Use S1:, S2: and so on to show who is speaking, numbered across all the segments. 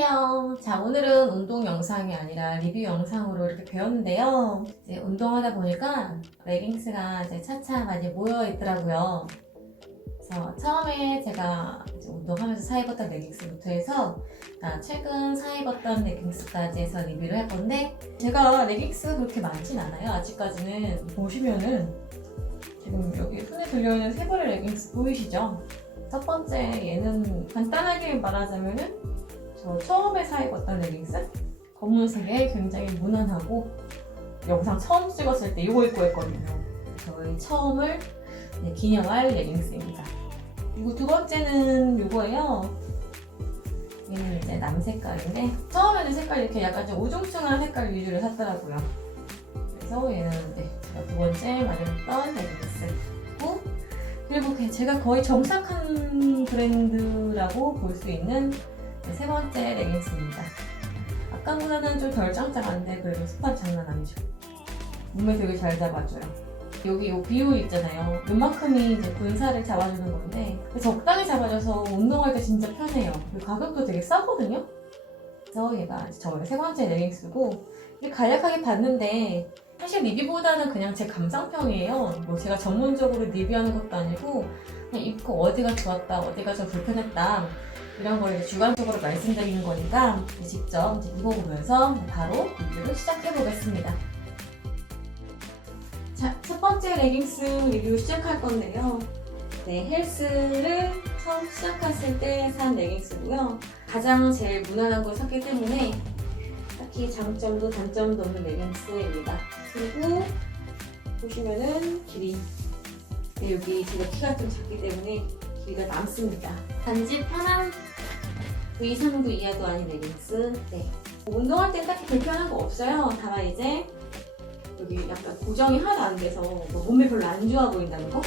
S1: 안녕하세요. 자, 오늘은 운동 영상이 아니라 리뷰 영상으로 이렇게 배웠는데요. 이제 운동하다 보니까 레깅스가 이제 차차 많이 모여 있더라고요. 그래서 처음에 제가 운동하면서 사 입었던 레깅스부터 해서 아, 최근 사 입었던 레깅스까지 해서 리뷰를 할 건데 제가 레깅스가 그렇게 많진 않아요. 아직까지는 보시면은 지금 여기 손에 들려있는 세 벌의 레깅스 보이시죠? 첫 번째 얘는 간단하게 말하자면은 저 처음에 사 입었던 레깅스 검은색에 굉장히 무난하고 영상 처음 찍었을 때 이거 입고 했거든요. 저의 처음을 네, 기념할 레깅스입니다. 그리고 두 번째는 이거예요. 얘는 이제 남 색깔인데 처음에는 색깔이 이렇게 약간 좀 우중충한 색깔 위주로 샀더라고요. 그래서 얘는 네, 제가 두 번째 마련했던 레깅스고 그리고 그 제가 거의 정착한 브랜드라고 볼 수 있는 세 번째 레깅스입니다. 아까보다는 좀 덜 짱짱한데 그래도 스판 장난 아니죠. 몸에 되게 잘 잡아줘요. 여기 요 비율 있잖아요. 요만큼이 이제 군살을 잡아주는 건데 적당히 잡아줘서 운동할 때 진짜 편해요. 그리고 가격도 되게 싸거든요. 그래서 얘가 저의 세 번째 레깅스고 간략하게 봤는데 사실 리뷰보다는 그냥 제 감상평이에요. 뭐 제가 전문적으로 리뷰하는 것도 아니고 그냥 입고 어디가 좋았다, 어디가 좀 불편했다 이런 걸 주관적으로 말씀드리는 거니까 직접 이제 입어보면서 바로 리뷰를 시작해 보겠습니다. 자, 첫 번째 레깅스 리뷰 시작할 건데요. 네, 헬스를 처음 시작했을 때 산 레깅스고요. 가장 제일 무난한 걸 샀기 때문에 딱히 장점도 단점도 없는 레깅스입니다. 그리고 보시면은 길이 네, 여기 제가 키가 좀 작기 때문에 길이가 남습니다. 단지 편한 그 이상 그 이하도 아닌 레깅스. 네. 운동할 때 딱히 불편한 거 없어요. 다만 이제 여기 약간 고정이 하나도 안 돼서 뭐 몸에 별로 안 좋아 보인다는 거.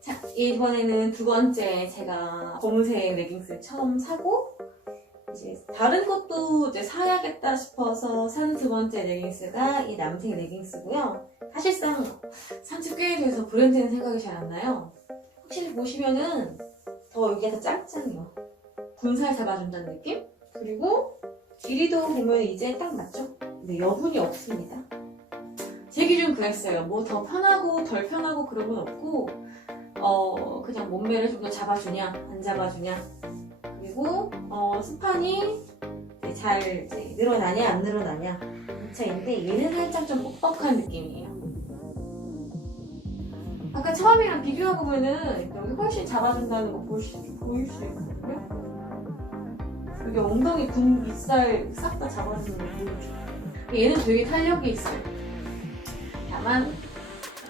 S1: 자, 이번에는 두 번째 제가 검은색 레깅스 처음 사고 이제 다른 것도 이제 사야겠다 싶어서 산 두 번째 레깅스가 이 남색 레깅스고요. 사실상 산지 꽤 돼서 브랜드는 생각이 잘 안 나요. 확실히 보시면은 더 여기가 더 짱짱해요. 군살 잡아준다는 느낌? 그리고 길이도 보면 이제 딱 맞죠? 근데 여분이 없습니다. 제 기준 그랬어요. 뭐 더 편하고 덜 편하고 그런 건 없고 어 그냥 몸매를 좀 더 잡아주냐 안 잡아주냐 그리고 어 스판이 이제 잘 이제 늘어나냐 안 늘어나냐 이 차이인데 얘는 살짝 좀 뻑뻑한 느낌이에요. 아까 처음이랑 비교해 보면은 여기 훨씬 잡아준다는 거 보일 수, 보일 수 있거든요. 여기 엉덩이 군 윗살 싹 다 잡아주는 거 보여줘. 얘는 되게 탄력이 있어요. 다만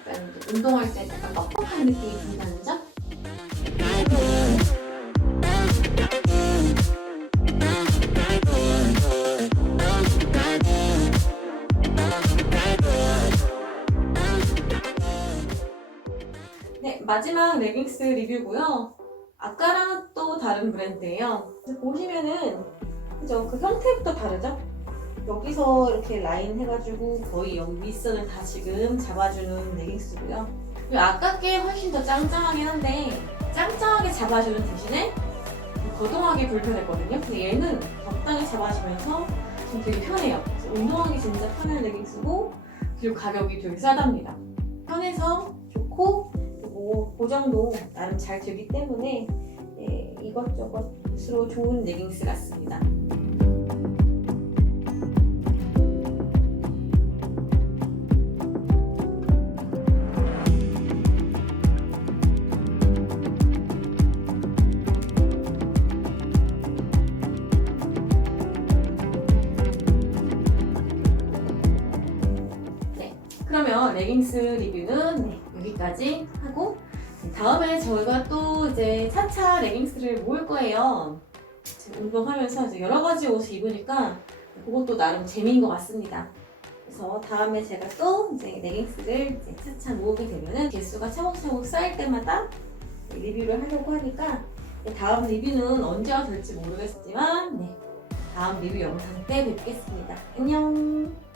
S1: 약간 운동할 때 약간 뻑뻑한 느낌이 든다는 점? 마지막 레깅스 리뷰고요. 아까랑 또 다른 브랜드예요. 보시면은 그죠? 그 형태부터 다르죠? 여기서 이렇게 라인 해가지고 거의 여기 윗선을 다 지금 잡아주는 레깅스고요. 그리고 아까 게 훨씬 더 짱짱하긴 한데 짱짱하게 잡아주는 대신에 거동하기 불편했거든요. 근데 얘는 적당히 잡아주면서 지금 되게 편해요. 운동하기 진짜 편한 레깅스고 그리고 가격이 되게 싸답니다. 편해서 좋고 그리고 고정도 나름 잘 되기 때문에 예, 이것저것으로 좋은 레깅스 같습니다. 네, 그러면 레깅스 리뷰는 네, 여기까지 하고 네, 다음에 저희가 또 이제 차차 레깅스를 모을 거예요. 운동하면서 이제 여러 가지 옷을 입으니까 그것도 나름 재미인 것 같습니다. 그래서 다음에 제가 또 이제 레깅스를 이제 차차 모으게 되면은 개수가 차곡차곡 쌓일 때마다 리뷰를 하려고 하니까 네, 다음 리뷰는 언제가 될지 모르겠지만 네, 다음 리뷰 영상 때 뵙겠습니다. 안녕.